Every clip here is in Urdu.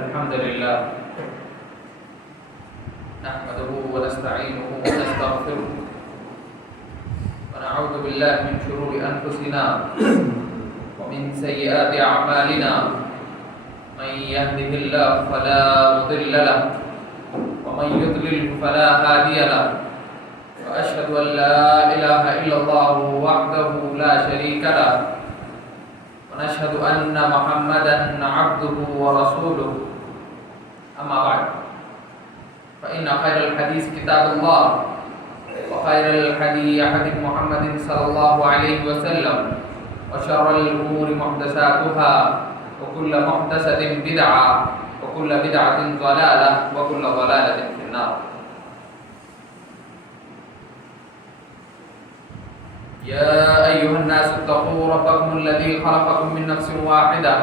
الحمد لله نحمده ونستعينه ونستغفره ونعوذ بالله من شرور أنفسنا ومن سيئات أعمالنا من يهده الله فلا مضل له ومن يضلل فلا هادي له وأشهد أن لا إله إلا الله وحده لا شريك له ونشهد أن محمدا عبده ورسوله أما بعد فإن خير الحديث كتاب الله وخير الهدي هدي محمد صلى الله عليه وسلم وشر الأمور محدثاتها وكل محدثة بدعة وكل بدعة ضلالة وكل ضلالة في النار. يا أيها الناس اتقوا ربكم الذي خلقكم من نفس واحدة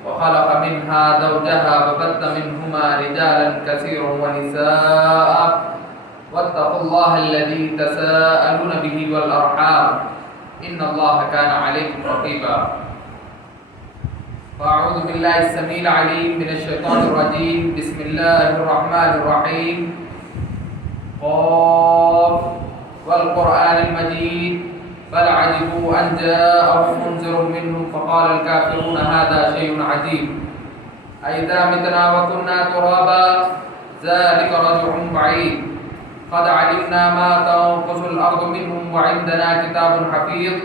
وخلق منها زوجها وبث منهما رجالا كثيرا ونساء واتقوا الله الذي تساءلون به والأرحام إن الله كان عليكم رقيبا. فأعوذ بالله السميع العليم من الشيطان الرجيم. بسم الله الرحمن الرحيم. قاف والقرآن المجيد بل عجبوا أن جاءهم منذر منهم فقال الكافرون هذا شيء عجيب أئذا متنا وكنا ترابا ذلك رجع بعيد قد علمنا ما تنقص الأرض منهم وعندنا كتاب حفيظ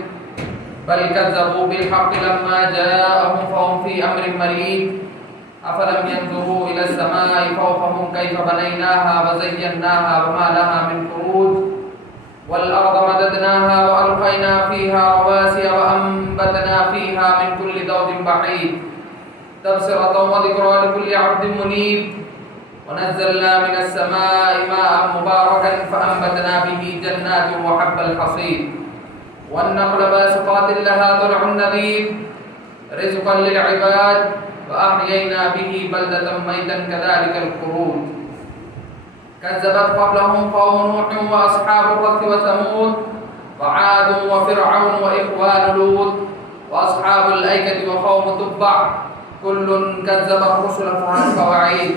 بل كذبوا بالحق لما جاءهم فهم في أمر مريد أفلم ينظروا إلى السماء فوقهم كيف بنيناها وزيناها وما لها من فروج والأرض مددناها وألقينا فيها رواسي وأنبتنا فيها من كل زوج بحيث تبصرة وذكرى لكل عبد منيب ونزلنا من السماء ماء مباركا فأنبتنا به جنات وحب الحصيد والنخل باسقات لها طلع نضيد رزقا للعباد وأحيينا به بلدة ميتا كذلك الخروج كذبت قبلهم قوم نوح وأصحاب الرس وثمود وعاد وفرعون وإخوان لوط وأصحاب الأيكة وقوم تبع كل كذب الرسل فحق وعيد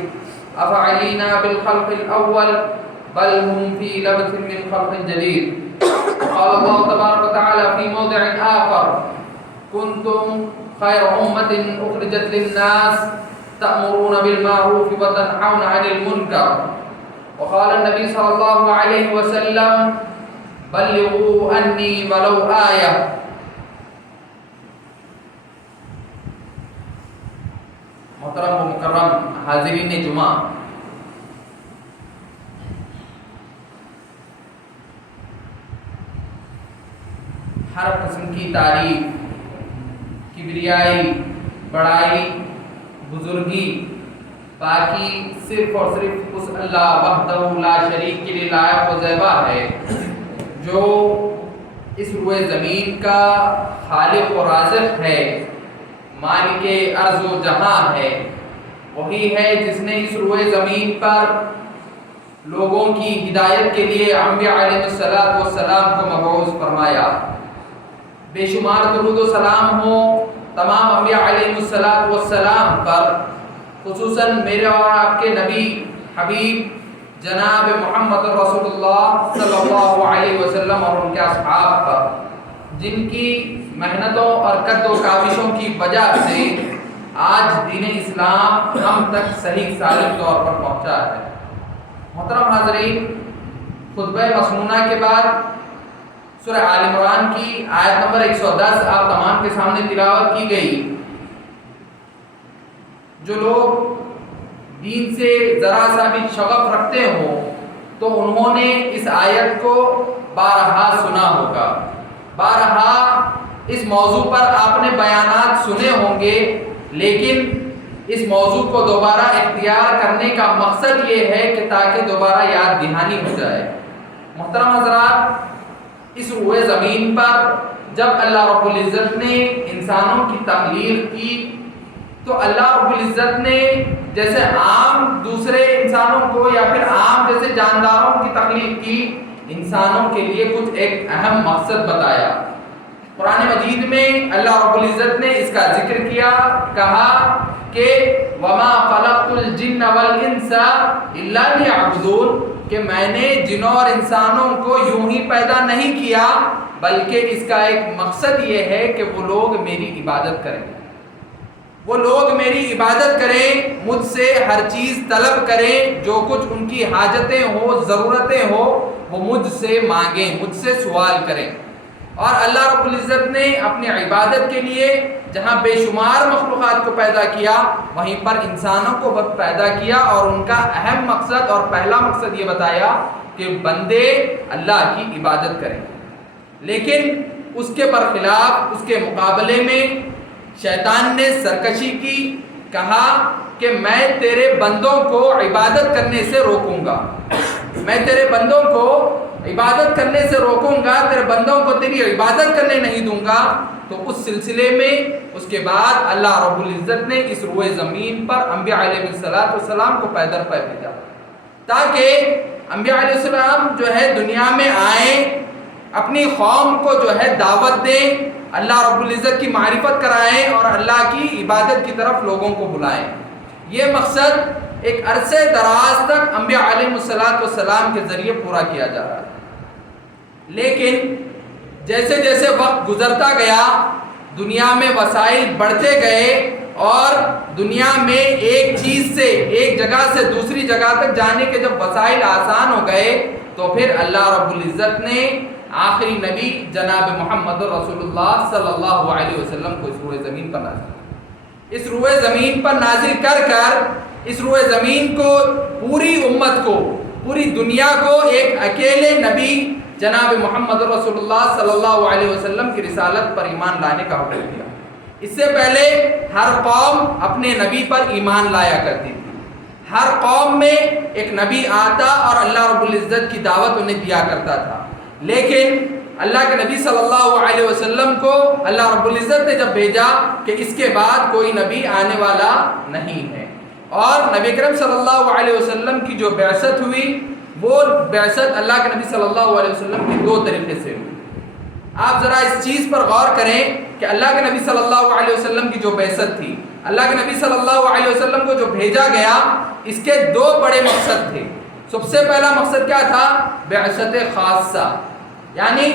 أفعينا بالخلق الأول بل هم في لبث من خلق جديد. قال الله تبارك وتعالى في موضع آخر كنتم خير أمة أخرجت للناس تأمرون بالمعروف وتنهون عن المنكر. وقال النبي صلى الله عليه وسلم بلغوا عني ولو آية. محترم و مکرم حاضرین جمعہ، ہر قسم کی تعریف، کبریائی، بڑائی، بزرگی، باقی صرف اور صرف اس اللہ وحدہ لا شریک کے لیے لائق و زیبا ہے جو اس روئے زمین کا خالق و رازق ہے، مالک ارض و جہاں ہے. وہی ہے جس نے اس روئے زمین پر لوگوں کی ہدایت کے لیے انبیاء علیہ السلام کو مبعوث فرمایا. بے شمار درود و سلام ہو تمام انبیاء علیہ السلام پر، خصوصاً میرے اور آپ کے نبی حبیب جناب محمد رسول اللہ صلی اللہ علیہ وسلم اور ان کے اصحاب پر، جن کی محنتوں اور قد و کاوشوں کی وجہ سے آج دین اسلام ہم تک صحیح سالم طور پر پہنچا ہے. محترم حاضرین، خطبہ مسنونہ کے بعد سورہ آل عمران کی آیت نمبر 110 آپ تمام کے سامنے تلاوت کی گئی. جو لوگ دین سے ذرا سا بھی شغف رکھتے ہوں تو انہوں نے اس آیت کو بارہا سنا ہوگا، بارہا اس موضوع پر آپ نے بیانات سنے ہوں گے، لیکن اس موضوع کو دوبارہ اختیار کرنے کا مقصد یہ ہے کہ تاکہ دوبارہ یاد دہانی ہو جائے. محترم حضرات، اس روئے زمین پر جب اللہ رب العزت نے انسانوں کی تخلیق کی تو اللہ رب العزت نے جیسے عام دوسرے انسانوں کو یا پھر عام جیسے جانداروں کی تخلیق کی، انسانوں کے لیے کچھ ایک اہم مقصد بتایا. قرآن مجید میں اللہ رب العزت نے اس کا ذکر کیا، کہا کہ وما خلقت الجن والانس الا ليعبدون کہ میں نے جنوں اور انسانوں کو یوں ہی پیدا نہیں کیا بلکہ اس کا ایک مقصد یہ ہے کہ وہ لوگ میری عبادت کریں، وہ لوگ میری عبادت کریں، مجھ سے ہر چیز طلب کریں، جو کچھ ان کی حاجتیں ہوں، ضرورتیں ہوں، وہ مجھ سے مانگیں، مجھ سے سوال کریں۔ اور اللہ رب العزت نے اپنی عبادت کے لیے جہاں بے شمار مخلوقات کو پیدا کیا وہیں پر انسانوں کو پیدا کیا، اور ان کا اہم مقصد اور پہلا مقصد یہ بتایا کہ بندے اللہ کی عبادت کریں۔ لیکن اس کے برخلاف، اس کے مقابلے میں شیطان نے سرکشی کی، کہا کہ میں تیرے بندوں کو عبادت کرنے سے روکوں گا، میں تیرے بندوں کو عبادت کرنے سے روکوں گا، تیرے بندوں کو تیری عبادت کرنے نہیں دوں گا۔ تو اس سلسلے میں اس کے بعد اللہ رب العزت نے اس روئے زمین پر انبیاء علیہ السلام کو پیدر پہ بھیجا تاکہ انبیاء علیہ السلام جو ہے دنیا میں آئیں، اپنی قوم کو جو ہے دعوت دیں، اللہ رب العزت کی معرفت کرائیں اور اللہ کی عبادت کی طرف لوگوں کو بلائیں۔ یہ مقصد ایک عرصے دراز تک انبیاء علیہ السلام کے ذریعے پورا کیا جا رہا ہے، لیکن جیسے جیسے وقت گزرتا گیا، دنیا میں وسائل بڑھتے گئے اور دنیا میں ایک چیز سے، ایک جگہ سے دوسری جگہ تک جانے کے جب وسائل آسان ہو گئے تو پھر اللہ رب العزت نے آخری نبی جناب محمد رسول اللہ صلی اللہ علیہ وسلم کو اس روئے زمین پر نازل کیا۔ اس روئے زمین پر نازل کر اس روئے زمین کو، پوری امت کو، پوری دنیا کو ایک اکیلے نبی جناب محمد رسول اللہ صلی اللہ علیہ وسلم کی رسالت پر ایمان لانے کا حکم دیا۔ اس سے پہلے ہر قوم اپنے نبی پر ایمان لایا کرتی تھی، ہر قوم میں ایک نبی آتا اور اللہ رب العزت کی دعوت انہیں دیا کرتا تھا، لیکن اللہ کے نبی صلی اللہ علیہ وسلم کو اللہ رب العزت نے جب بھیجا کہ اس کے بعد کوئی نبی آنے والا نہیں ہے، اور نبی کریم صلی اللہ علیہ وسلم کی جو بعثت ہوئی وہ بعثت اللہ کے نبی صلی اللہ علیہ وسلم کی دو طریقے سے ہوئی۔ آپ ذرا اس چیز پر غور کریں کہ اللہ کے نبی صلی اللہ علیہ وسلم کی جو بعثت تھی، اللہ کے نبی صلی اللہ علیہ وسلم کو جو بھیجا گیا، اس کے دو بڑے مقصد تھے۔ سب سے پہلا مقصد کیا تھا؟ بعثت خاصہ، یعنی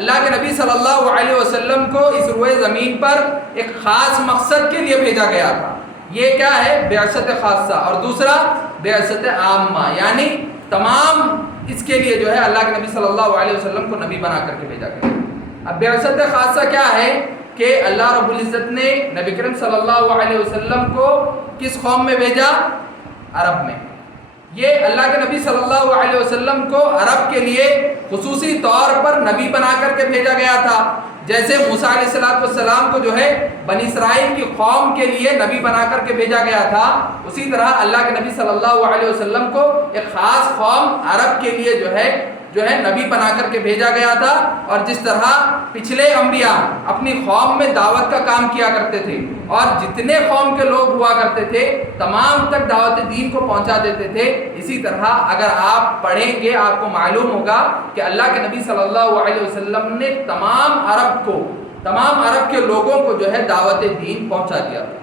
اللہ کے نبی صلی اللہ علیہ وسلم کو اس روئے زمین پر ایک خاص مقصد کے لیے بھیجا گیا تھا۔ یہ کیا ہے؟ بعثت خاصہ۔ اور دوسرا بعثت عامہ، یعنی تمام اس کے لیے جو ہے اللہ کے نبی صلی اللہ علیہ وسلم کو نبی بنا کر کے بھیجا گیا۔ اب بعثت خاصہ کیا ہے کہ اللہ رب العزت نے نبی کریم صلی اللہ علیہ وسلم کو کس قوم میں بھیجا؟ عرب میں۔ یہ اللہ کے نبی صلی اللہ علیہ وسلم کو عرب کے لیے خصوصی طور پر نبی بنا کر کے بھیجا گیا تھا، جیسے موسیٰ علیہ السلام کو جو ہے بنی اسرائیل کی قوم کے لیے نبی بنا کر کے بھیجا گیا تھا، اسی طرح اللہ کے نبی صلی اللہ علیہ وسلم کو ایک خاص قوم عرب کے لیے جو ہے نبی بنا کر کے بھیجا گیا تھا۔ اور جس طرح پچھلے انبیاء اپنی قوم میں دعوت کا کام کیا کرتے تھے اور جتنے قوم کے لوگ ہوا کرتے تھے تمام تک دعوت دین کو پہنچا دیتے تھے، اسی طرح اگر آپ پڑھیں گے آپ کو معلوم ہوگا کہ اللہ کے نبی صلی اللہ علیہ وسلم نے تمام عرب کے لوگوں کو جو ہے دعوت دین پہنچا دیا تھا۔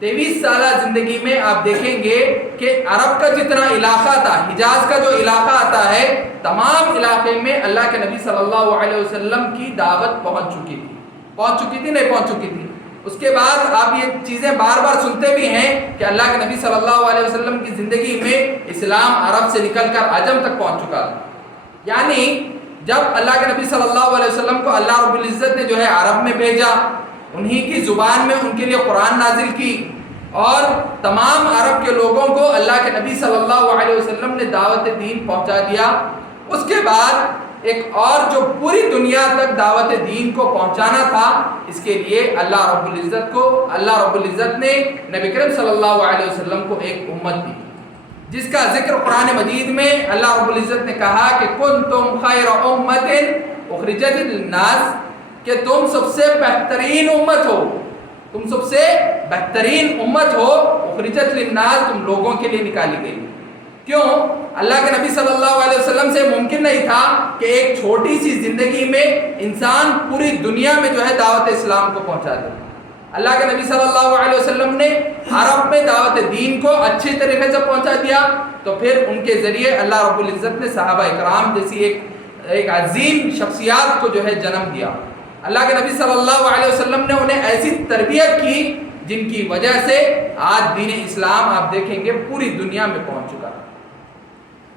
23 سالہ زندگی میں آپ دیکھیں گے کہ عرب کا جتنا علاقہ تھا، حجاز کا جو علاقہ آتا ہے، تمام علاقے میں اللہ کے نبی صلی اللہ علیہ وسلم کی دعوت پہنچ چکی تھی نہیں پہنچ چکی تھی۔ اس کے بعد آپ یہ چیزیں بار بار سنتے بھی ہیں کہ اللہ کے نبی صلی اللہ علیہ وسلم کی زندگی میں اسلام عرب سے نکل کر عجم تک پہنچ چکا تھا، یعنی جب اللہ کے نبی صلی اللہ علیہ وسلم کو اللہ رب العزت نے جو ہے عرب میں بھیجا، انہی کی زبان میں ان کے لیے قرآن نازل کی اور تمام عرب کے لوگوں کو اللہ کے نبی صلی اللہ علیہ وسلم نے دعوت دین پہنچا دیا۔ اس کے بعد ایک اور جو پوری دنیا تک دعوت دین کو پہنچانا تھا، اس کے لیے اللہ رب العزت نے نبی کریم صلی اللہ علیہ وسلم کو ایک امت دی، جس کا ذکر قرآن مجید میں اللہ رب العزت نے کہا کہ کنتم خیر امت اخرجت للناس، کہ تم سب سے بہترین امت ہو، تم سب سے بہترین امت ہو، اخرجت للناس، تم لوگوں کے لیے نکالی گئی۔ کیوں؟ اللہ کے نبی صلی اللہ علیہ وسلم سے ممکن نہیں تھا کہ ایک چھوٹی سی زندگی میں انسان پوری دنیا میں جو ہے دعوت اسلام کو پہنچا دے، اللہ کے نبی صلی اللہ علیہ وسلم نے عرب میں دعوت دین کو اچھے طریقے سے پہنچا دیا، تو پھر ان کے ذریعے اللہ رب العزت نے صحابہ اکرام جیسی ایک عظیم شخصیات کو جو ہے جنم دیا۔ اللہ کے نبی صلی اللہ علیہ وسلم نے انہیں ایسی تربیت کی جن کی وجہ سے آج دین اسلام آپ دیکھیں گے پوری دنیا میں پہنچ چکا۔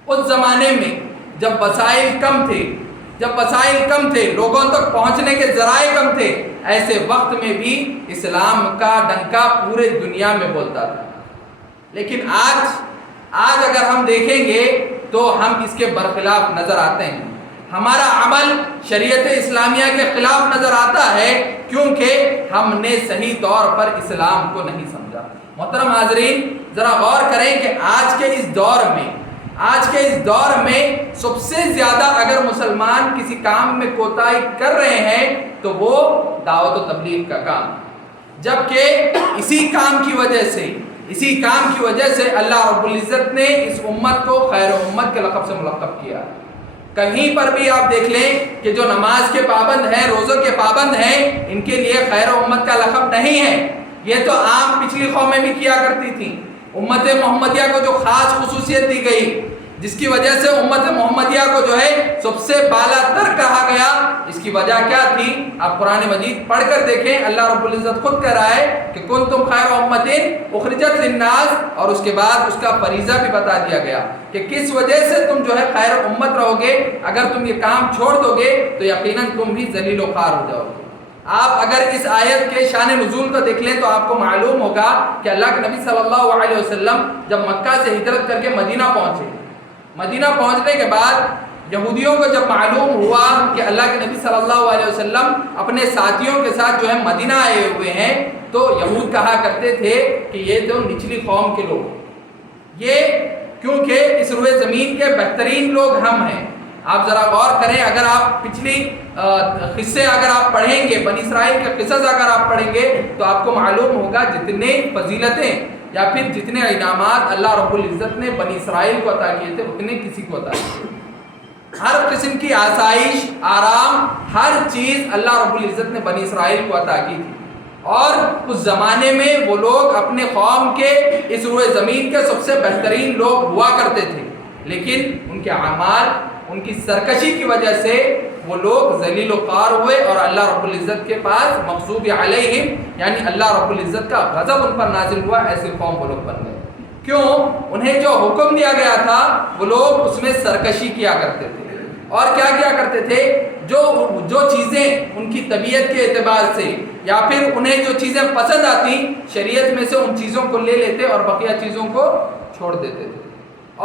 اس زمانے میں جب وسائل کم تھے، لوگوں تک پہنچنے کے ذرائع کم تھے، ایسے وقت میں بھی اسلام کا ڈنکا پورے دنیا میں بولتا تھا۔ لیکن آج اگر ہم دیکھیں گے تو ہم اس کے برخلاف نظر آتے ہیں، ہمارا عمل شریعت اسلامیہ کے خلاف نظر آتا ہے، کیونکہ ہم نے صحیح طور پر اسلام کو نہیں سمجھا۔ محترم حاضرین، ذرا غور کریں کہ آج کے اس دور میں سب سے زیادہ اگر مسلمان کسی کام میں کوتاہی کر رہے ہیں تو وہ دعوت و تبلیغ کا کام، جبکہ اسی کام کی وجہ سے اللہ رب العزت نے اس امت کو خیر امت کے لقب سے ملقب کیا۔ کہیں پر بھی آپ دیکھ لیں کہ جو نماز کے پابند ہیں، روزوں کے پابند ہیں، ان کے لیے خیر امت کا لقب نہیں ہے۔ یہ تو عام پچھلی قومیں بھی کیا کرتی تھیں۔ امت محمدیہ کو جو خاص خصوصیت دی گئی، جس کی وجہ سے امت محمدیہ کو جو ہے سب سے بالا تر کہا گیا، اس کی وجہ کیا تھی؟ آپ قرآن مجید پڑھ کر دیکھیں، اللہ رب العزت خود کہہ رہا ہے کہ کنتم خیر امۃ اخرجت للناس، اور اس کے بعد اس کا فریضہ بھی بتا دیا گیا کہ کس وجہ سے تم جو ہے خیر امت رہو گے۔ اگر تم یہ کام چھوڑ دو گے تو یقیناً تم بھی ذلیل و خوار ہو جاؤ گے۔ آپ اگر اس آیت کے شان نزول کو دیکھ لیں تو آپ کو معلوم ہوگا کہ اللہ کے نبی صلی اللہ علیہ وسلم جب مکہ سے ہجرت کر کے مدینہ پہنچنے کے بعد یہودیوں کو جب معلوم ہوا کہ اللہ کے نبی صلی اللہ علیہ وسلم اپنے ساتھیوں کے ساتھ جو ہے مدینہ آئے ہوئے ہیں، تو یہود کہا کرتے تھے کہ یہ تو نچلی قوم کے لوگ، یہ کیونکہ اس روئے زمین کے بہترین لوگ ہم ہیں۔ آپ ذرا غور کریں، اگر آپ پچھلی قصے اگر آپ پڑھیں گے، بنی اسرائیل کے قصص اگر آپ پڑھیں گے تو آپ کو معلوم ہوگا جتنے فضیلتیں یا پھر جتنے انعامات اللہ رب العزت نے بنی اسرائیل کو عطا کیے تھے اتنے کسی کو عطا کیے۔ ہر قسم کی آسائش، آرام، ہر چیز اللہ رب العزت نے بنی اسرائیل کو عطا کی تھی، اور اس زمانے میں وہ لوگ اپنے قوم کے اس روئے زمین کے سب سے بہترین لوگ ہوا کرتے تھے، لیکن ان کے اعمال، ان کی سرکشی کی وجہ سے وہ لوگ ذلیل و خوار ہوئے، اور اللہ رب العزت کے پاس مغضوب علیہم، یعنی اللہ رب العزت کا غضب ان پر نازل ہوا، ایسے قوم وہ لوگ بن گئے۔ کیوں؟ انہیں جو حکم دیا گیا تھا وہ لوگ اس میں سرکشی کیا کرتے تھے، اور کیا کرتے تھے؟ جو چیزیں ان کی طبیعت کے اعتبار سے یا پھر انہیں جو چیزیں پسند آتی، شریعت میں سے ان چیزوں کو لے لیتے اور بقیہ چیزوں کو چھوڑ دیتے تھے،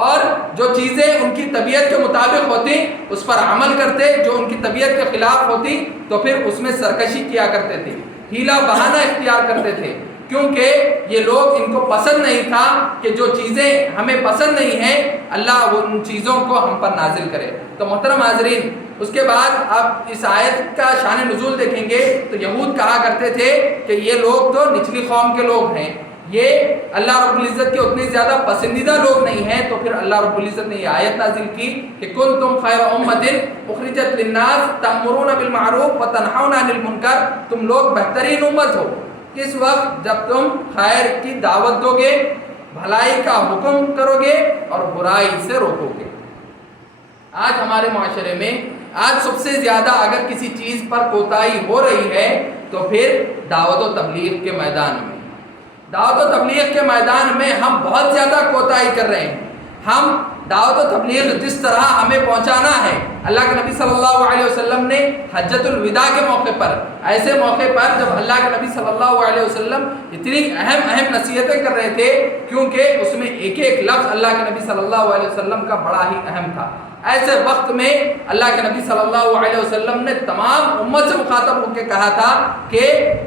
اور جو چیزیں ان کی طبیعت کے مطابق ہوتی اس پر عمل کرتے، جو ان کی طبیعت کے خلاف ہوتی تو پھر اس میں سرکشی کیا کرتے تھے، ہیلا بہانہ اختیار کرتے تھے، کیونکہ یہ لوگ ان کو پسند نہیں تھا کہ جو چیزیں ہمیں پسند نہیں ہیں اللہ وہ ان چیزوں کو ہم پر نازل کرے۔ تو محترم حاضرین، اس کے بعد آپ اس آیت کا شان نزول دیکھیں گے تو یہود کہا کرتے تھے کہ یہ لوگ تو نچلی قوم کے لوگ ہیں، یہ اللہ رب العزت کے اتنے زیادہ پسندیدہ لوگ نہیں ہیں، تو پھر اللہ رب العزت نے یہ آیت نازل کی کہ کنتم خیر امۃ اخرجت للناس تأمرون بالمعروف وتنہون عن المنکر، تم لوگ بہترین امت ہو کس وقت؟ جب تم خیر کی دعوت دو گے، بھلائی کا حکم کرو گے اور برائی سے روکو گے۔ آج ہمارے معاشرے میں سب سے زیادہ اگر کسی چیز پر کوتاہی ہو رہی ہے تو پھر دعوت و تبلیغ کے میدان میں ہم بہت زیادہ کوتاہی کر رہے ہیں۔ ہم دعوت و تبلیغ جس طرح ہمیں پہنچانا ہے، اللہ کے نبی صلی اللہ علیہ وسلم نے حجۃ الوداع کے موقع پر، ایسے موقع پر جب اللہ کے نبی صلی اللہ علیہ وسلم اتنی اہم نصیحتیں کر رہے تھے، کیونکہ اس میں ایک لفظ اللہ کے نبی صلی اللہ علیہ وسلم کا بڑا ہی اہم تھا، ایسے وقت میں اللہ کے نبی صلی اللہ علیہ وسلم نے تمام امت سے مخاطب ہو کے کہا تھا کہ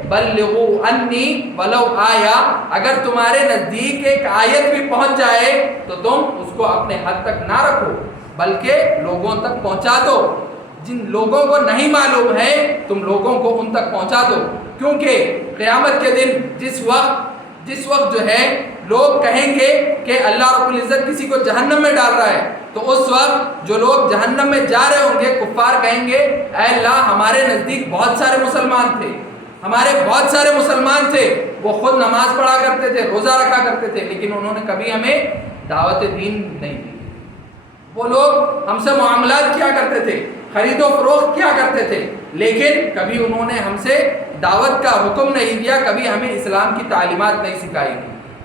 بلغوا انی ولو آیا، اگر تمہارے نزدیک ایک آیت بھی پہنچ جائے تو تم اس کو اپنے حد تک نہ رکھو بلکہ لوگوں تک پہنچا دو، جن لوگوں کو نہیں معلوم ہے تم لوگوں کو ان تک پہنچا دو، کیونکہ قیامت کے دن جس وقت جو ہے لوگ کہیں گے کہ اللہ رب العزت کسی کو جہنم میں ڈال رہا ہے، تو اس وقت جو لوگ جہنم میں جا رہے ہوں گے کفار کہیں گے اے اللہ ہمارے نزدیک بہت سارے مسلمان تھے، ہمارے بہت سارے مسلمان تھے، وہ خود نماز پڑھا کرتے تھے، روزہ رکھا کرتے تھے، لیکن انہوں نے کبھی ہمیں دعوت دین نہیں دی۔ وہ لوگ ہم سے معاملات کیا کرتے تھے، خرید و فروخت کیا کرتے تھے، لیکن کبھی انہوں نے ہم سے دعوت کا حکم نہیں دیا، کبھی ہمیں اسلام کی تعلیمات نہیں سکھائی۔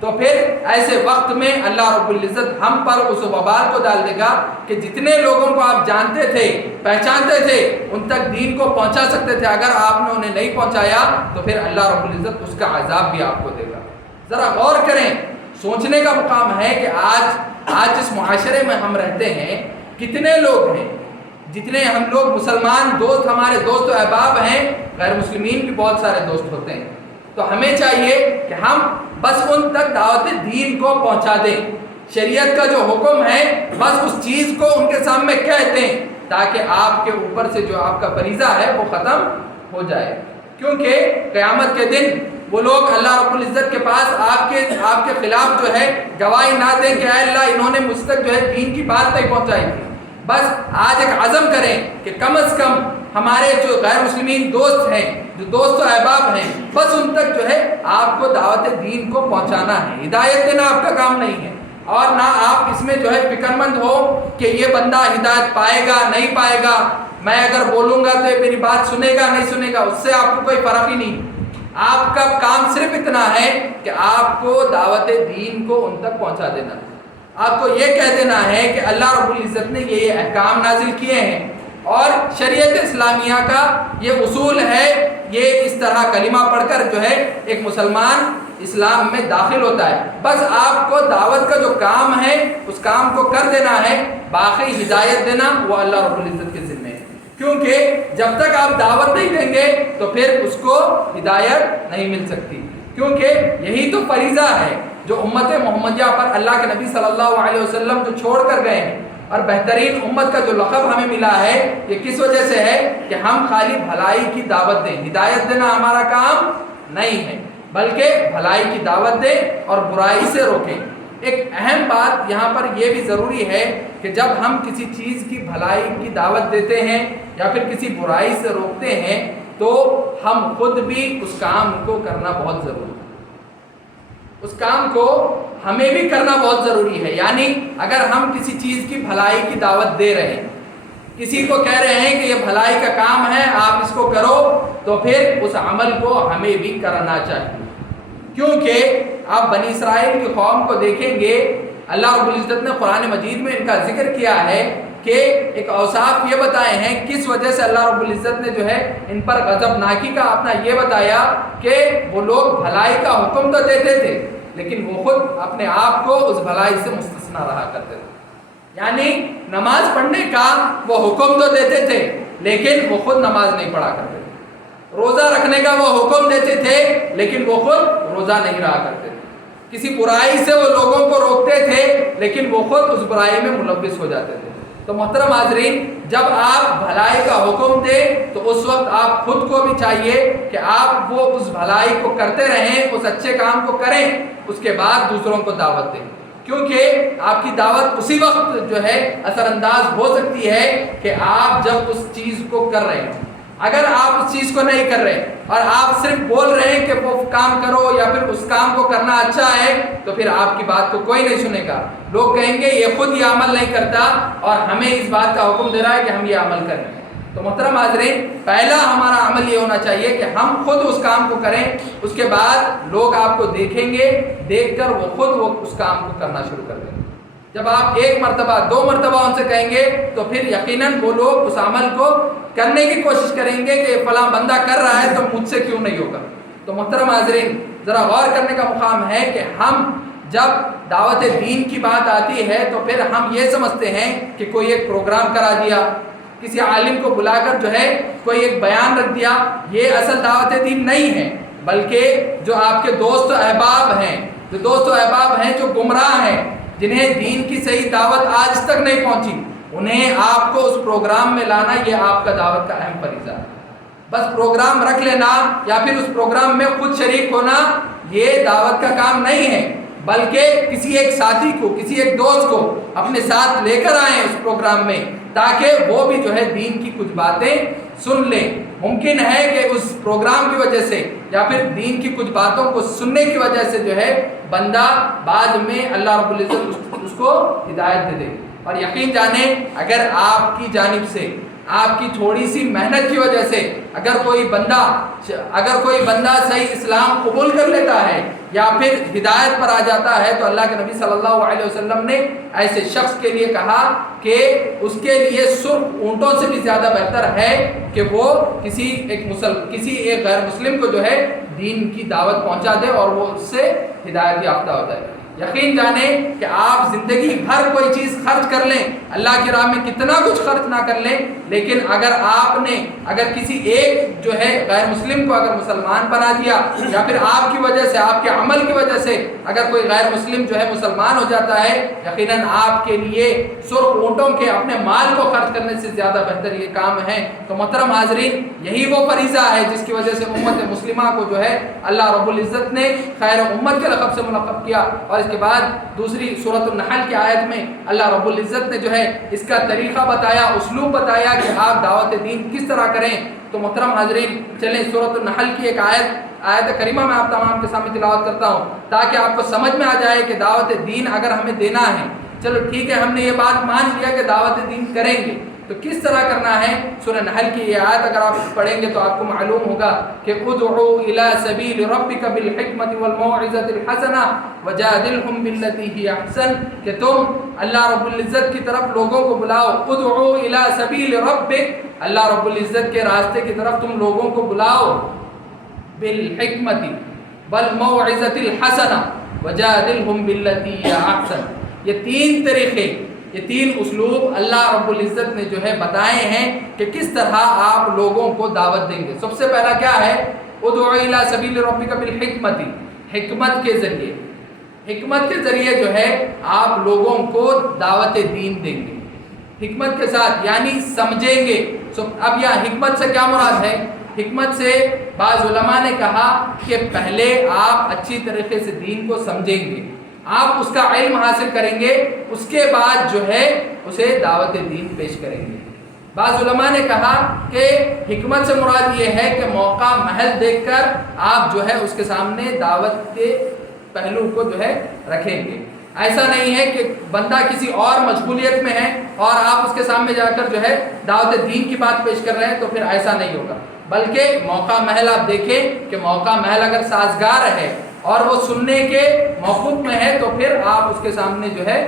تو پھر ایسے وقت میں اللہ رب العزت ہم پر اس وبال کو ڈال دے گا کہ جتنے لوگوں کو آپ جانتے تھے، پہچانتے تھے، ان تک دین کو پہنچا سکتے تھے، اگر آپ نے انہیں نہیں پہنچایا تو پھر اللہ رب العزت اس کا عذاب بھی آپ کو دے گا۔ ذرا غور کریں، سوچنے کا مقام ہے کہ آج جس معاشرے میں ہم رہتے ہیں، کتنے لوگ ہیں، جتنے ہم لوگ مسلمان دوست، ہمارے دوست و احباب ہیں، غیر مسلمین بھی بہت سارے دوست ہوتے ہیں۔ تو ہمیں چاہیے کہ ہم بس ان تک دعوت دین کو پہنچا دیں، شریعت کا جو حکم ہے بس اس چیز کو ان کے سامنے کہہ دیں، تاکہ آپ کے اوپر سے جو آپ کا فریضہ ہے وہ ختم ہو جائے۔ کیونکہ قیامت کے دن وہ لوگ اللہ رب العزت کے پاس آپ کے خلاف جو ہے گواہی نہ دیں کہ اے اللہ انہوں نے مجھ تک جو ہے دین کی بات نہیں پہنچائی تھی۔ بس آج ایک عزم کریں کہ کم از کم ہمارے جو غیر مسلمین دوست ہیں، جو دوست و احباب ہیں، بس ان تک جو ہے آپ کو دعوت دین کو پہنچانا ہے۔ ہدایت دینا آپ کا کام نہیں ہے، اور نہ آپ اس میں جو ہے فکر مند ہو کہ یہ بندہ ہدایت پائے گا نہیں پائے گا، میں اگر بولوں گا تو یہ میری بات سنے گا نہیں سنے گا، اس سے آپ کو کوئی فرق ہی نہیں۔ آپ کا کام صرف اتنا ہے کہ آپ کو دعوت دین کو ان تک پہنچا دینا، آپ کو یہ کہہ دینا ہے کہ اللہ رب العزت نے یہ احکام نازل کیے ہیں، اور شریعت اسلامیہ کا یہ اصول ہے، یہ اس طرح کلمہ پڑھ کر جو ہے ایک مسلمان اسلام میں داخل ہوتا ہے۔ بس آپ کو دعوت کا جو کام ہے اس کام کو کر دینا ہے، باقی ہدایت دینا وہ اللہ رب العزت کے ذمہ ہے، کیونکہ جب تک آپ دعوت نہیں دیں گے تو پھر اس کو ہدایت نہیں مل سکتی، کیونکہ یہی تو فریضہ ہے جو امت محمدیہ پر اللہ کے نبی صلی اللہ علیہ وسلم جو چھوڑ کر گئے ہیں، اور بہترین امت کا جو لقب ہمیں ملا ہے یہ کس وجہ سے ہے کہ ہم خالی بھلائی کی دعوت دیں، ہدایت دینا ہمارا کام نہیں ہے، بلکہ بھلائی کی دعوت دیں اور برائی سے روکیں۔ ایک اہم بات یہاں پر یہ بھی ضروری ہے کہ جب ہم کسی چیز کی بھلائی کی دعوت دیتے ہیں یا پھر کسی برائی سے روکتے ہیں تو ہم خود بھی اس کام کو کرنا بہت ضروری ہے، اس کام کو ہمیں بھی کرنا بہت ضروری ہے۔ یعنی اگر ہم کسی چیز کی بھلائی کی دعوت دے رہے ہیں، کسی کو کہہ رہے ہیں کہ یہ بھلائی کا کام ہے آپ اس کو کرو، تو پھر اس عمل کو ہمیں بھی کرنا چاہیے، کیونکہ آپ بنی اسرائیل کی قوم کو دیکھیں گے، اللہ رب العزت نے قرآن مجید میں ان کا ذکر کیا ہے کہ ایک اوصاف یہ بتائے ہیں کس وجہ سے اللہ رب العزت نے جو ہے ان پر غضبناکی کا اپنا یہ بتایا کہ وہ لوگ بھلائی کا حکم تو دیتے تھے لیکن وہ خود اپنے آپ کو اس بھلائی سے مستثنا رہا کرتے تھے۔ یعنی نماز پڑھنے کا وہ حکم تو دیتے تھے لیکن وہ خود نماز نہیں پڑھا کرتے تھے، روزہ رکھنے کا وہ حکم دیتے تھے لیکن وہ خود روزہ نہیں رہا کرتے تھے، کسی برائی سے وہ لوگوں کو روکتے تھے لیکن وہ خود اس برائی میں ملوث ہو جاتے تھے۔ تو محترم حاضرین، جب آپ بھلائی کا حکم دیں تو اس وقت آپ خود کو بھی چاہیے کہ آپ وہ اس بھلائی کو کرتے رہیں، اس اچھے کام کو کریں، اس کے بعد دوسروں کو دعوت دیں، کیونکہ آپ کی دعوت اسی وقت جو ہے اثر انداز ہو سکتی ہے کہ آپ جب اس چیز کو کر رہے ہیں۔ اگر آپ اس چیز کو نہیں کر رہے اور آپ صرف بول رہے ہیں کہ وہ کام کرو یا پھر اس کام کو کرنا اچھا ہے تو پھر آپ کی بات کو کوئی نہیں سنے گا، لوگ کہیں گے یہ خود یہ عمل نہیں کرتا اور ہمیں اس بات کا حکم دے رہا ہے کہ ہم یہ عمل کریں۔ تو محترم حاضرین، پہلا ہمارا عمل یہ ہونا چاہیے کہ ہم خود اس کام کو کریں، اس کے بعد لوگ آپ کو دیکھیں گے، دیکھ کر وہ خود اس کام کو کرنا شروع کر دیں گے۔ جب آپ ایک مرتبہ 2 مرتبہ ان سے کہیں گے تو پھر یقیناً وہ لوگ اس عمل کو کرنے کی کوشش کریں گے کہ فلاں بندہ کر رہا ہے تو مجھ سے کیوں نہیں ہوگا۔ تو محترم حاضرین، ذرا غور کرنے کا مقام ہے کہ ہم جب دعوت دین کی بات آتی ہے تو پھر ہم یہ سمجھتے ہیں کہ کوئی ایک پروگرام کرا دیا، کسی عالم کو بلا کر جو ہے کوئی ایک بیان رکھ دیا، یہ اصل دعوت دین نہیں ہے، بلکہ جو آپ کے دوست و احباب ہیں جو گمراہ ہیں، جنہیں دین کی صحیح دعوت آج تک نہیں پہنچی، انہیں آپ کو اس پروگرام میں لانا یہ آپ کا دعوت کا اہم فریضہ ہے۔ بس پروگرام رکھ لینا یا پھر اس پروگرام میں خود شریک ہونا یہ دعوت کا کام نہیں ہے، بلکہ کسی ایک ساتھی کو، کسی ایک دوست کو اپنے ساتھ لے کر آئیں اس پروگرام میں، تاکہ وہ بھی جو ہے دین کی کچھ باتیں سن لیں۔ ممکن ہے کہ اس پروگرام کی وجہ سے یا پھر دین کی کچھ باتوں کو سننے کی وجہ سے جو ہے بندہ بعد میں اللہ رب العزت اس کو ہدایت دے دے. اور یقین جانیں اگر آپ کی جانب سے آپ کی تھوڑی سی محنت کی وجہ سے اگر کوئی بندہ صحیح اسلام قبول کر لیتا ہے یا پھر ہدایت پر آ جاتا ہے تو اللہ کے نبی صلی اللہ علیہ وسلم نے ایسے شخص کے لیے کہا کہ اس کے لیے سرخ اونٹوں سے بھی زیادہ بہتر ہے کہ وہ کسی ایک غیر مسلم کو جو ہے دین کی دعوت پہنچا دے اور وہ اس سے ہدایت یافتہ ہو جائے. یقین جانیں کہ آپ زندگی بھر کوئی چیز خرچ کر لیں, اللہ کی راہ میں کتنا کچھ خرچ نہ کر لیں, لیکن اگر کسی ایک جو ہے غیر مسلم کو اگر مسلمان بنا دیا یا پھر آپ کی وجہ سے آپ کے عمل کی وجہ سے اگر کوئی غیر مسلم جو ہے مسلمان ہو جاتا ہے, یقیناً آپ کے لیے سرخ اونٹوں کے اپنے مال کو خرچ کرنے سے زیادہ بہتر یہ کام ہے. تو محترم حاضرین, یہی وہ فریضہ ہے جس کی وجہ سے امت مسلمہ کو جو ہے اللہ رب العزت نے خیر امت کے لقب سے ملقب کیا. اور اس کے بعد دوسری سورۃ النحل کی آیت میں اللہ رب العزت نے جو ہے اس کا طریقہ بتایا, اسلوب بتایا کہ آپ دعوت دین کس طرح کریں. تو محترم حاضرین, چلیں سورۃ النحل کی ایک آیت کریمہ میں آپ تمام کے سامنے تلاوت کرتا ہوں تاکہ آپ کو سمجھ میں آ جائے کہ دعوت دین اگر ہمیں دینا ہے, چلو ٹھیک ہے ہم نے یہ بات مان لیا کہ دعوت دین کریں گے, تو کس طرح کرنا ہے. سورہ نحل کی یہ آیت اگر آپ پڑھیں گے تو آپ کو معلوم ہوگا کہ ادعو الی سبیل ربک بالحکمت والموعظۃ الحسنہ وجادلہم باللتی ہی احسن, کہ تم اللہ رب العزت کی طرف لوگوں کو بلاؤ. ادعو الی سبیل ربک, اللہ رب العزت کے راستے کی طرف تم لوگوں کو بلاؤ, بالحکمت والموعظۃ الحسنہ وجادلہم باللتی ہی احسن. یہ تین طریقے, یہ تین اسلوب اللہ رب العزت نے جو ہے بتائے ہیں کہ کس طرح آپ لوگوں کو دعوت دیں گے. سب سے پہلا کیا ہے, ادعو الی سبیل ربک بالحکمت, حکمت کے ذریعے جو ہے آپ لوگوں کو دعوت دین دیں گے, حکمت کے ساتھ یعنی سمجھیں گے. اب یہ حکمت سے کیا مراد ہے؟ حکمت سے بعض علماء نے کہا کہ پہلے آپ اچھی طریقے سے دین کو سمجھیں گے, آپ اس کا علم حاصل کریں گے, اس کے بعد جو ہے اسے دعوت دین پیش کریں گے. بعض علماء نے کہا کہ حکمت سے مراد یہ ہے کہ موقع محل دیکھ کر آپ جو ہے اس کے سامنے دعوت کے پہلو کو جو ہے رکھیں گے. ایسا نہیں ہے کہ بندہ کسی اور مشغولیت میں ہے اور آپ اس کے سامنے جا کر جو ہے دعوت دین کی بات پیش کر رہے ہیں, تو پھر ایسا نہیں ہوگا. بلکہ موقع محل آپ دیکھیں کہ موقع محل اگر سازگار ہے اور وہ سننے کے موقف میں ہے تو پھر آپ اس کے سامنے جو ہے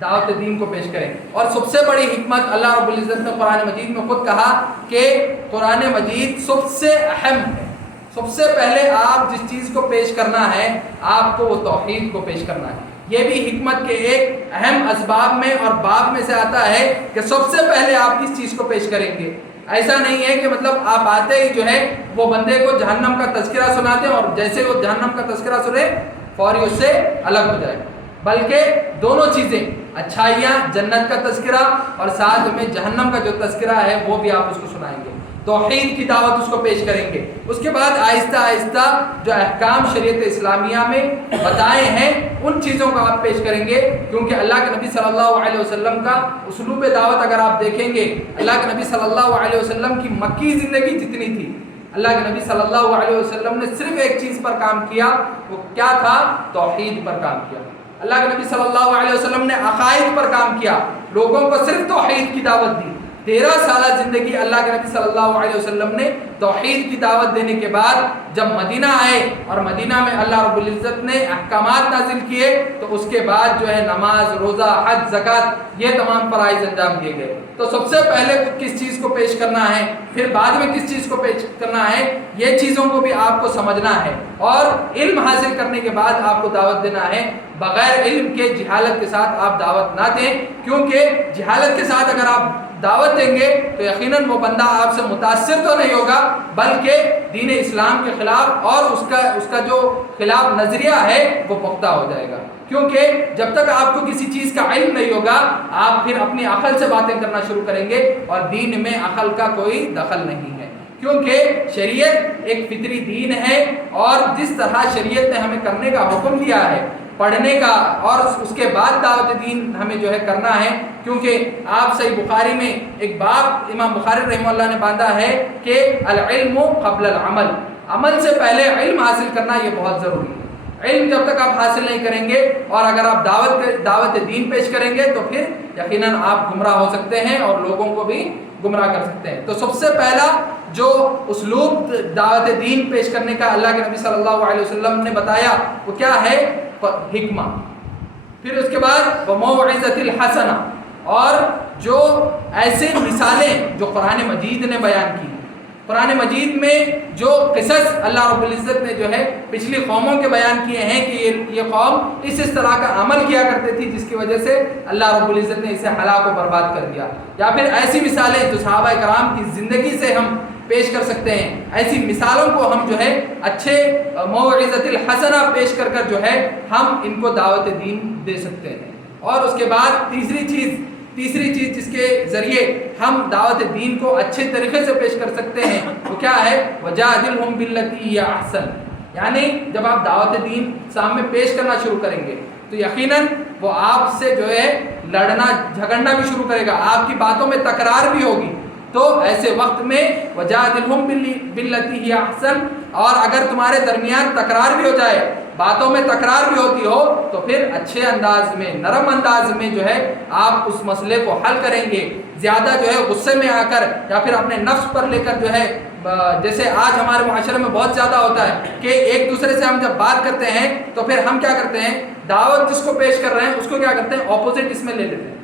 دعوت دین کو پیش کریں. اور سب سے بڑی حکمت اللہ رب العزت نے قرآن مجید میں خود کہا کہ قرآن مجید سب سے اہم ہے. سب سے پہلے آپ جس چیز کو پیش کرنا ہے آپ کو وہ توحید کو پیش کرنا ہے. یہ بھی حکمت کے ایک اہم اسباب میں اور باب میں سے آتا ہے کہ سب سے پہلے آپ کس چیز کو پیش کریں گے. ایسا نہیں ہے کہ مطلب آپ آتے ہی جو ہے وہ بندے کو جہنم کا تذکرہ سناتے ہیں اور جیسے وہ جہنم کا تذکرہ سنے فوری اس سے الگ ہو جائے, بلکہ دونوں چیزیں, اچھائیاں جنت کا تذکرہ اور ساتھ میں جہنم کا جو تذکرہ ہے وہ بھی آپ اس کو سنائیں گے. توحید کی دعوت اس کو پیش کریں گے. اس کے بعد آہستہ آہستہ جو احکام شریعت اسلامیہ میں بتائے ہیں ان چیزوں کو آپ پیش کریں گے, کیونکہ اللہ کے نبی صلی اللہ علیہ وسلم کا اسلوب دعوت اگر آپ دیکھیں گے, اللہ کے نبی صلی اللہ علیہ وسلم کی مکی زندگی جتنی تھی, اللہ کے نبی صلی اللہ علیہ وسلم نے صرف ایک چیز پر کام کیا, وہ کیا تھا؟ توحید پر کام کیا. اللہ کے نبی صلی اللہ علیہ وسلم نے عقائد پر کام کیا, لوگوں کو صرف توحید کی دعوت دی. 13 سالہ زندگی اللہ کے نبی صلی اللہ علیہ وسلم نے توحید کی دعوت دینے کے بعد جب مدینہ آئے اور مدینہ میں اللہ رب العزت نے احکامات نازل کیے تو اس کے بعد جو ہے نماز, روزہ, حج, زکوٰۃ یہ تمام فرائض انجام دیے گئے. تو سب سے پہلے کس چیز کو پیش کرنا ہے, پھر بعد میں کس چیز کو پیش کرنا ہے, یہ چیزوں کو بھی آپ کو سمجھنا ہے اور علم حاصل کرنے کے بعد آپ کو دعوت دینا ہے. بغیر علم کے جہالت کے ساتھ آپ دعوت نہ دیں, کیونکہ جہالت کے ساتھ اگر آپ دعوت دیں گے تو یقیناً وہ بندہ آپ سے متاثر تو نہیں ہوگا بلکہ دین اسلام کے خلاف اور اس کا جو خلاف نظریہ ہے وہ پختہ ہو جائے گا. کیونکہ جب تک آپ کو کسی چیز کا علم نہیں ہوگا آپ پھر اپنی عقل سے باتیں کرنا شروع کریں گے اور دین میں عقل کا کوئی دخل نہیں ہے, کیونکہ شریعت ایک فطری دین ہے اور جس طرح شریعت نے ہمیں کرنے کا حکم دیا ہے پڑھنے کا اور اس کے بعد دعوت دین ہمیں جو ہے کرنا ہے، کیونکہ آپ صحیح بخاری میں ایک باب امام بخاری رحمہ اللہ نے باندھا ہے کہ العلم قبل العمل، عمل سے پہلے علم حاصل کرنا یہ بہت ضروری ہے۔ علم جب تک آپ حاصل نہیں کریں گے اور اگر آپ دعوت دین پیش کریں گے تو پھر یقیناً آپ گمراہ ہو سکتے ہیں اور لوگوں کو بھی گمراہ کر سکتے ہیں۔ تو سب سے پہلا جو اسلوب دعوت دین پیش کرنے کا اللہ کے نبی صلی اللہ علیہ وسلم نے بتایا وہ کیا ہے؟ حکمہ۔ پھر اس کے بعد وموعظۃ الحسنہ، اور جو ایسے مثالیں جو قرآن مجید نے بیان کی، قرآن مجید میں جو قصص اللہ رب العزت نے جو ہے پچھلی قوموں کے بیان کیے ہیں کہ یہ قوم اس طرح کا عمل کیا کرتے تھی جس کی وجہ سے اللہ رب العزت نے اسے ہلاک و برباد کر دیا، یا پھر ایسی مثالیں جو صحابہ کرام کی زندگی سے ہم پیش کر سکتے ہیں، ایسی مثالوں کو ہم جو ہے اچھے موعظۃ الحسنہ پیش کر جو ہے ہم ان کو دعوت دین دے سکتے ہیں۔ اور اس کے بعد تیسری چیز جس کے ذریعے ہم دعوت دین کو اچھے طریقے سے پیش کر سکتے ہیں وہ کیا ہے؟ وجادلہم باللتی ہی احسن، یعنی جب آپ دعوت دین سامنے پیش کرنا شروع کریں گے تو یقیناً وہ آپ سے جو ہے لڑنا جھگڑنا بھی شروع کرے گا، آپ کی باتوں میں تکرار بھی ہوگی، تو ایسے وقت میں وجادلہم باللتی ہی احسن، اور اگر تمہارے درمیان تکرار بھی ہو جائے، باتوں میں تکرار بھی ہوتی ہو، تو پھر اچھے انداز میں، نرم انداز میں جو ہے آپ اس مسئلے کو حل کریں گے، زیادہ جو ہے غصے میں آ کر یا پھر اپنے نفس پر لے کر جو ہے، جیسے آج ہمارے معاشرے میں بہت زیادہ ہوتا ہے کہ ایک دوسرے سے ہم جب بات کرتے ہیں تو پھر ہم کیا کرتے ہیں، دعوت جس کو پیش کر رہے ہیں اس کو کیا کرتے ہیں، اپوزٹ اس میں لے لیتے ہیں،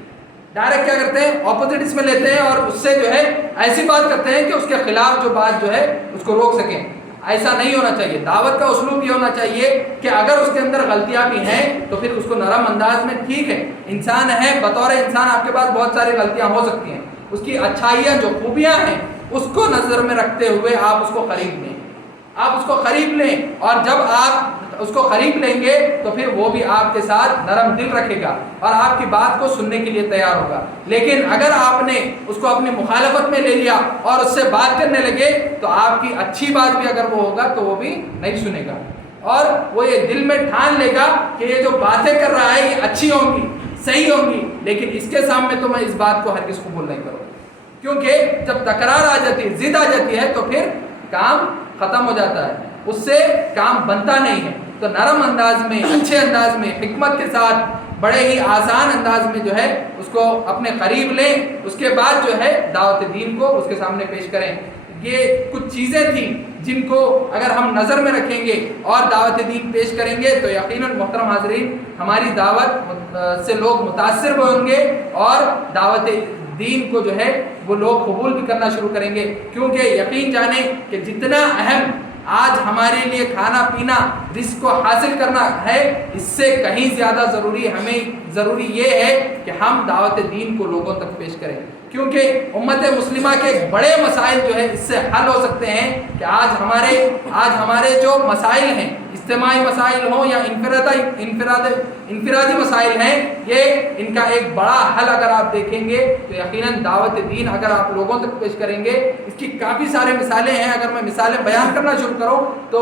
ڈائریکٹ کیا کرتے ہیں، اپوزٹ اس میں لیتے ہیں اور اس سے جو ہے ایسی بات کرتے ہیں کہ اس کے خلاف جو بات جو ہے اس کو روک سکیں۔ ایسا نہیں ہونا چاہیے۔ دعوت کا اسلوب یہ ہونا چاہیے کہ اگر اس کے اندر غلطیاں بھی ہیں تو پھر اس کو نرم انداز میں، ٹھیک ہے انسان ہے، بطور انسان آپ کے پاس بہت ساری غلطیاں ہو سکتی ہیں، اس کی اچھائیاں جو خوبیاں ہیں اس کو نظر میں رکھتے ہوئے آپ اس کو قریب لیں، آپ اس کو قریب لیں، اور جب آپ اس کو قریب لیں گے تو پھر وہ بھی آپ کے ساتھ نرم دل رکھے گا اور آپ کی بات کو سننے کے لیے تیار ہوگا۔ لیکن اگر آپ نے اس کو اپنی مخالفت میں لے لیا اور اس سے بات کرنے لگے تو آپ کی اچھی بات بھی اگر وہ ہوگا تو وہ بھی نہیں سنے گا، اور وہ یہ دل میں ٹھان لے گا کہ یہ جو باتیں کر رہا ہے یہ اچھی ہوں گی، صحیح ہوں گی، لیکن اس کے سامنے تو میں اس بات کو ہرگز قبول نہیں کروں، کیونکہ جب تکرار آ جاتی ہے، ضد آ جاتی ہے تو پھر کام ختم ہو جاتا ہے، اس سے کام بنتا نہیں ہے۔ تو نرم انداز میں، اچھے انداز میں، حکمت کے ساتھ، بڑے ہی آسان انداز میں جو ہے اس کو اپنے قریب لیں، اس کے بعد جو ہے دعوت دین کو اس کے سامنے پیش کریں۔ یہ کچھ چیزیں تھیں جن کو اگر ہم نظر میں رکھیں گے اور دعوت دین پیش کریں گے تو یقیناً محترم حاضرین ہماری دعوت سے لوگ متاثر ہوں گے اور دعوت دین کو جو ہے وہ لوگ قبول بھی کرنا شروع کریں گے، کیونکہ یقین جانیں کہ جتنا اہم آج ہمارے لیے کھانا پینا، رزق کو حاصل کرنا ہے، اس سے کہیں زیادہ ضروری یہ ہے کہ ہم دعوت دین کو لوگوں تک پیش کریں، کیونکہ امت مسلمہ کے بڑے مسائل جو ہے اس سے حل ہو سکتے ہیں کہ آج ہمارے جو مسائل ہیں، اجتماعی مسائل ہوں یا انفرادی مسائل ہیں، یہ ان کا ایک بڑا حل اگر آپ دیکھیں گے تو یقیناً دعوت دین اگر آپ لوگوں تک پیش کریں گے، اس کی کافی سارے مثالیں ہیں، اگر میں مثالیں بیان کرنا شروع کروں تو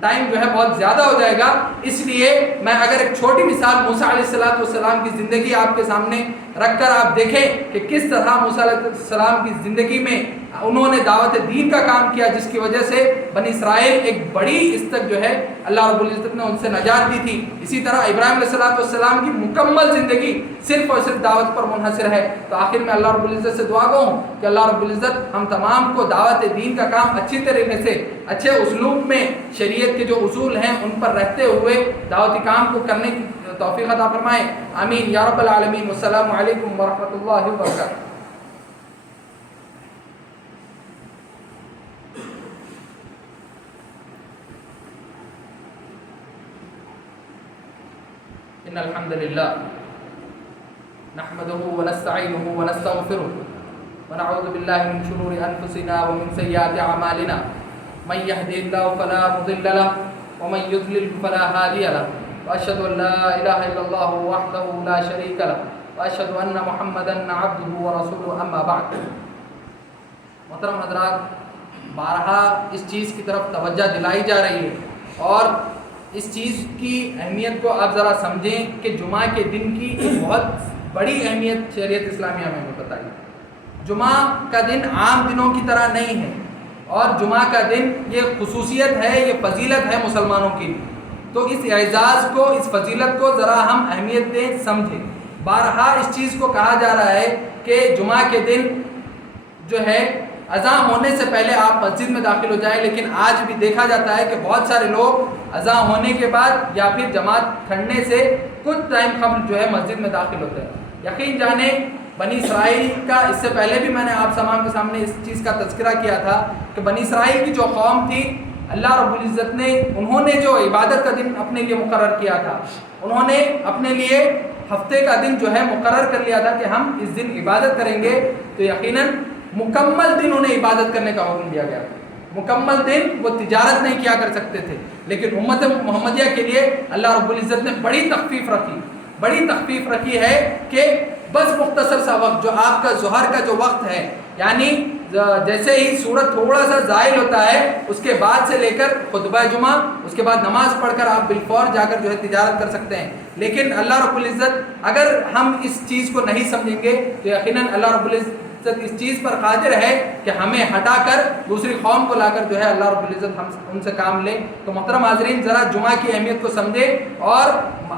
ٹائم جو ہے بہت زیادہ ہو جائے گا، اس لیے میں اگر ایک چھوٹی مثال موسیٰ علیہ السلام کی زندگی آپ کے سامنے رکھ کر آپ دیکھیں کہ کس طرح موسیٰ علیہ السلام کی زندگی میں انہوں نے دعوت دین کا کام کیا، جس کی وجہ سے بنی اسرائیل ایک بڑی اس تک جو ہے اللہ رب العزت نے ان سے نجات دی تھی۔ اسی طرح ابراہیم علیہ السلام کی مکمل زندگی صرف اور صرف دعوت پر منحصر ہے۔ تو آخر میں اللہ رب العزت سے دعا گو ہوں کہ اللہ رب العزت ہم تمام کو دعوت دین کا کام اچھی طریقے سے، اچھے اسلوب میں، شریعت کے جو اصول ہیں ان پر رہتے ہوئے دعوتی کام کو کرنے کی توفیق عطا فرمائے، آمین یا رب العالمین۔ والسلام علیکم ورحمۃ اللہ وبرکاتہ۔ ان الحمد للہ نحمده ونستعینه ونستغفره ونعوذ باللہ من شرور انفسنا ومن سیئات اعمالنا، من يهده الله فلا مضل له ومن يضلل فلا هادي له، واشهد ان لا اله الا الله وحده لا شريك له، واشهد ان محمدا عبده ورسوله، اما بعد۔ محترم حضرات، بارہا اس چیز کی طرف توجہ دلائی جا رہی ہے اور اس چیز کی اہمیت کو آپ ذرا سمجھیں کہ جمعہ کے دن کی ایک بہت بڑی اہمیت شریعت اسلامیہ میں بتائی۔ جمعہ کا دن عام دنوں کی طرح نہیں ہے، اور جمعہ کا دن یہ خصوصیت ہے، یہ فضیلت ہے مسلمانوں کی۔ تو اس اعزاز کو، اس فضیلت کو ذرا ہم اہمیت دیں، سمجھیں۔ بارہا اس چیز کو کہا جا رہا ہے کہ جمعہ کے دن جو ہے اذان ہونے سے پہلے آپ مسجد میں داخل ہو جائیں، لیکن آج بھی دیکھا جاتا ہے کہ بہت سارے لوگ اذان ہونے کے بعد یا پھر جماعت کھڑنے سے کچھ ٹائم قبل جو ہے مسجد میں داخل ہوتے ہیں۔ یقین جانیں بنی اسرائیل کا، اس سے پہلے بھی میں نے آپ تمام کے سامنے اس چیز کا تذکرہ کیا تھا کہ بنی اسرائیل کی جو قوم تھی، اللہ رب العزت نے انہوں نے جو عبادت کا دن اپنے لیے مقرر کیا تھا، انہوں نے اپنے لیے ہفتے کا دن جو ہے مقرر کر لیا تھا کہ ہم اس دن عبادت کریں گے، تو یقیناً مکمل دن انہیں عبادت کرنے کا حکم دیا گیا۔ مکمل دن وہ تجارت نہیں کیا کر سکتے تھے، لیکن امت محمدیہ کے لیے اللہ رب العزت نے بڑی تخفیف رکھی ہے کہ بس مختصر سا وقت جو آپ کا ظہر کا جو وقت ہے، یعنی جیسے ہی سورج تھوڑا سا زائل ہوتا ہے اس کے بعد سے لے کر خطبہ جمعہ، اس کے بعد نماز پڑھ کر آپ بالفور جا کر جو ہے تجارت کر سکتے ہیں۔ لیکن اللہ رب العزت اگر ہم اس چیز کو نہیں سمجھیں گے تو یقیناً اللہ رب العزت اس چیز پر قادر ہے کہ ہمیں ہٹا کر دوسری قوم کو لا کر جو ہے اللہ رب العزت ہم ان سے کام لے۔ تو محترم حاضرین، ذرا جمعہ کی اہمیت کو سمجھیں، اور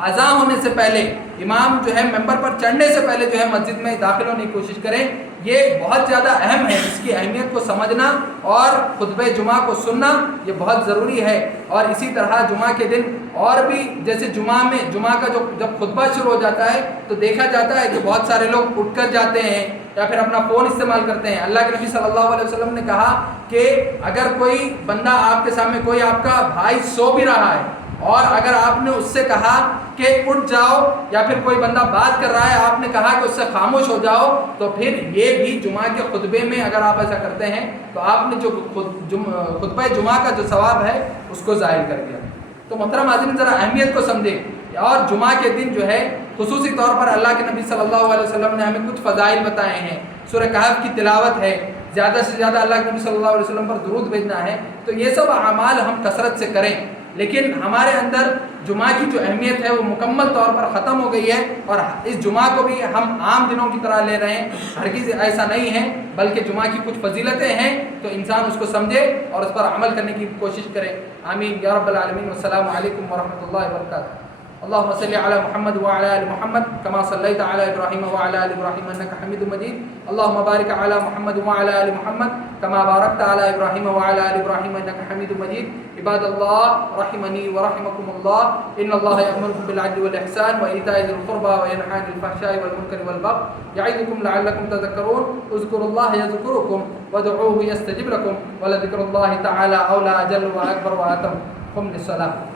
اذان ہونے سے پہلے امام جو ہے ممبر پر چڑھنے سے پہلے جو ہے مسجد میں داخل ہونے کی کوشش کریں۔ یہ بہت زیادہ اہم ہے، اس کی اہمیت کو سمجھنا اور خطبہ جمعہ کو سننا یہ بہت ضروری ہے۔ اور اسی طرح جمعہ کے دن اور بھی، جیسے جمعہ کا جب خطبہ شروع ہو جاتا ہے تو دیکھا جاتا ہے کہ بہت سارے لوگ اٹھ کر جاتے ہیں یا پھر اپنا فون استعمال کرتے ہیں۔ اللہ کے نبی صلی اللہ علیہ وسلم نے کہا کہ اگر کوئی بندہ آپ کے سامنے، کوئی آپ کا بھائی سو بھی رہا ہے، اور اگر آپ نے اس سے کہا کہ اٹھ جاؤ، یا پھر کوئی بندہ بات کر رہا ہے آپ نے کہا کہ اس سے خاموش ہو جاؤ، تو پھر یہ بھی جمعہ کے خطبے میں اگر آپ ایسا کرتے ہیں تو آپ نے جو خطبہ جمعہ کا جو ثواب ہے اس کو ضائع کر دیا۔ تو محترم حاضرین، ذرا اہمیت کو سمجھیں۔ اور جمعہ کے دن جو ہے خصوصی طور پر اللہ کے نبی صلی اللہ علیہ وسلم نے ہمیں کچھ فضائل بتائے ہیں۔ سورہ کہف کی تلاوت ہے، زیادہ سے زیادہ اللہ کے نبی صلی اللہ علیہ وسلم پر درود بھیجنا ہے، تو یہ سب اعمال ہم کثرت سے کریں۔ لیکن ہمارے اندر جمعہ کی جو اہمیت ہے وہ مکمل طور پر ختم ہو گئی ہے، اور اس جمعہ کو بھی ہم عام دنوں کی طرح لے رہے ہیں۔ ہرگز ایسا نہیں ہے، بلکہ جمعہ کی کچھ فضیلتیں ہیں، تو انسان اس کو سمجھے اور اس پر عمل کرنے کی کوشش کرے۔ آمین یا رب العالمین۔ والسلام علیکم ورحمۃ اللہ وبرکاتہ۔ اللهم صل على محمد وعلى ال محمد كما صليت على ابراهيم وعلى ال ابراهيم انك حميد مجيد. اللهم بارك على محمد وعلى ال محمد كما باركت على ابراهيم وعلى ال ابراهيم انك حميد مجيد. عباد الله رحمني ورحمكم الله، ان الله يأمركم بالعدل والاحسان وايتاء ذي القربى وينهى عن الفحشاء والمنكر والبغي يعظكم لعلكم تذكرون. اذكروا الله يذكركم وادعوه يستجب لكم ولذكر الله تعالى اولى اجل واكبر واتم. قم للصلاة.